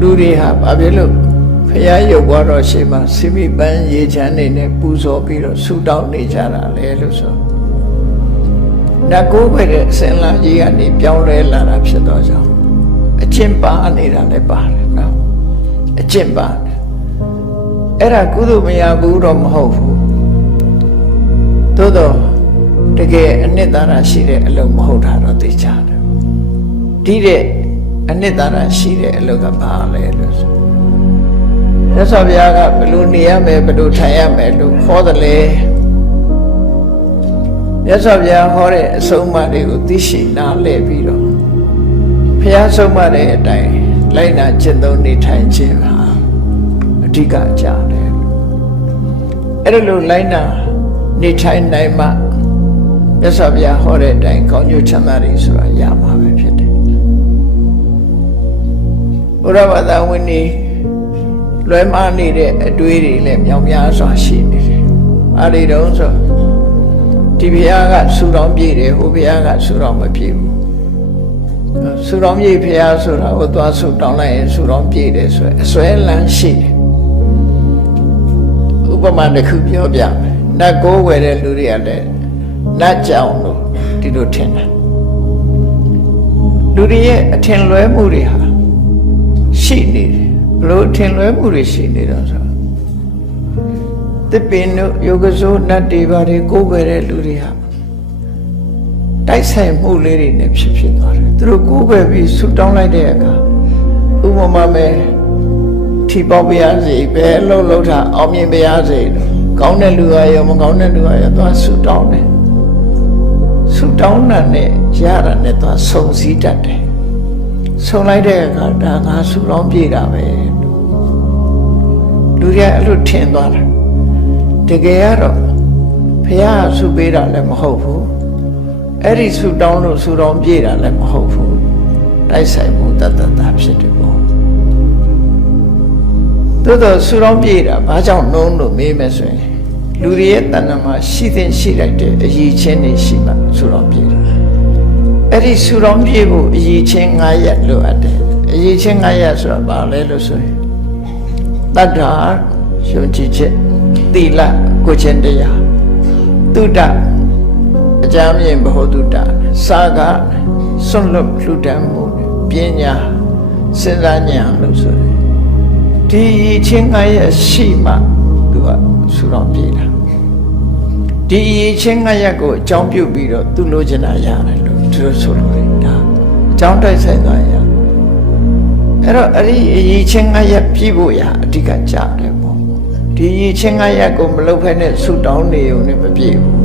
လူတွေဟာဘာဖြစ်လို့ဖရာရုပ်ဘွားတော်ရှိမှစိမိပန်းရေချမ်းနေနဲ့ပူဇော်ပြီးတော့ဆူတောင်းနေကြတာလေလို့ဆိုနတ်ကိုးပဲတဲ့အစင်လာကြီးကနေပြောင်းလဲလာတာဖြစ်တော့ကြောင့်အကျင့်ပါနေတာလည်းပါတယ်နော်အကျင့်ပါအဲ့ဒါကုသိုလ်မရဘူးတော့မဟုတ်ဘူးသို့တော့တကယ်အနှစ်သာရရှိတဲ့အလုပ်မဟုတ်တာတော့သိကြတယ်ဒီတဲ့အနှစ်သာရရှိတဲ့အလုပ်ကဘာလဲလို့ဆိုရသော်ဘုရားကဘယ်လိုနေရမယ်ဘယ်လိုထိုင်ရမယ်လို့ခေါ်တယ်လေရသော်ဘုရားဟောတဲ့အဆုံးအမတွေကိုသိရှိနားလည်ပြီးတော့ဘုရားဆုံးမတဲ့အတိုင်းလိုက်နာကျင့်သုံးနေထိုင်ခြင်းဟာအဓိကကြတယ်အဲ့ဒါလိုလိုက်နာနေထိုင်နိုင်မှမြတ်စွာဘုရားဟောတဲ့အတိုင်းကောင်းကျိုးချမ်းသာတွေဆိုတာရမှာပဲဖြစ်တယ်ဘုရားဘာသာဝင်တွေလွယ်မှားနေတဲ့အတွေးတွေလည်းမြောင်များစွာရှိနေတယ်အားတွေတုံးဆိုဒီဘုရားကဆူတော်ပြည့်တယ်ဟိုဘုရားကဆူတော်မပြည့်ဘူးဆူတော်ပြည့်ဘုရားဆိုတာဟိုသွားဆူတောင်းလိုက်ရင်ဆူတော်ပြည့်တယ်ဆိုအစွဲလန်းရှိတယ်ဥပမာတစ်ခုပြောပြမယ်နတ်ကိုးဝယ်တဲ့လူတွေကလည်းနတ်ကြောင်လို့ဒီလိုထင်တယ်လူတွေရဲ့အထင်လွဲမှုတွေဟာရှိနေတယ်ဘလို့အထင်လွဲမှုတွေရှိနေတော့ဆိုသစ်ပင်တို့ယောဂဇိုနတ်တွေဘာတွေကိုးဝယ်တဲ့လူတွေဟာတိုက်ဆိုင်မှုလေးတွေနဲ့ဖြစ်သွားတယ်သူတို့ကိုးဝယ်ပြီးဆူတောင်းလိုက်တဲ့အခါဥပမာမဲ့ထီပေါက်ပြရစီပဲလှုပ်လှုပ်တာအောင်မြင်ပြရစီကောင်းတဲ့လူကရောမကောင်းတဲ့လူကရောသွားဆူတောင်းတယ်ဆူတောင်းတာနဲ့ရတာနဲ့သွားဆုံစည်းတတ်တယ်ဆုံလိုက်တဲ့အခါဒါငါဆူတောင်းပြေတာပဲလူတွေအဲ့လိုထင်သွားတာတကယ်ကတော့ဘုရားဆူပေးတာလည်းမဟုတ်ဘူးအဲ့ဒီဆူတောင်းလို့ဆူတောင်းပြေတာလည်းမဟုတ်ဘူးတိုက်ဆိုင်မှုတတ်တာဖြစ်တယ်ပေါ့သို့တော့ဆူတောင်းပြေတာဘာကြောင့်နှုံးလို့မေးမယ်ဆိုရင်လူတွေရဲ့တဏ္ဍာမှာရှိသင့်ရှိလိုက်တဲ့အရည်ချင်းတွေရှိမှဆူတောင်းပြေတာအဲ့ဒီဆူတောင်းပြေဖို့အရည်ချင်း9ရက်လိုအပ်တယ်အရည်ချင်း9ရက်ဆိုတာဘာလဲလို့ဆိုရင်တတ္ထာယုံကြည်ချက်သီလကိုချင်းတရားတုဒ္ဒအကြမ်းမြင်ဘဟုတုဒ္ဒစာကစွန့်လွတ်လှူဒန်းမှုပညာစဉ်းစားဉာဏ်လို့ဆိုတယ်ဒီချင်း9ရက်ရှိမှသူကဆူတော်ပြေတာဒီချင်း9ရက်ကိုအကြောင်းပြုပြီးတော့သူလိုချင်တာရတယ်လို့သူတို့ဆိုလို့ဒါအကြောင်းတိုက်ဆိုင်သွားရအဲ့တော့အဲ့ဒီချင်း9ရက်ပြည့်ဖို့ရအဓိကကြတယ်ပေါ့ဒီချင်း9ရက်ကိုမလုပ်ဖဲနဲ့ဆူတောင်းနေုံနဲ့မပြည့်ဘူး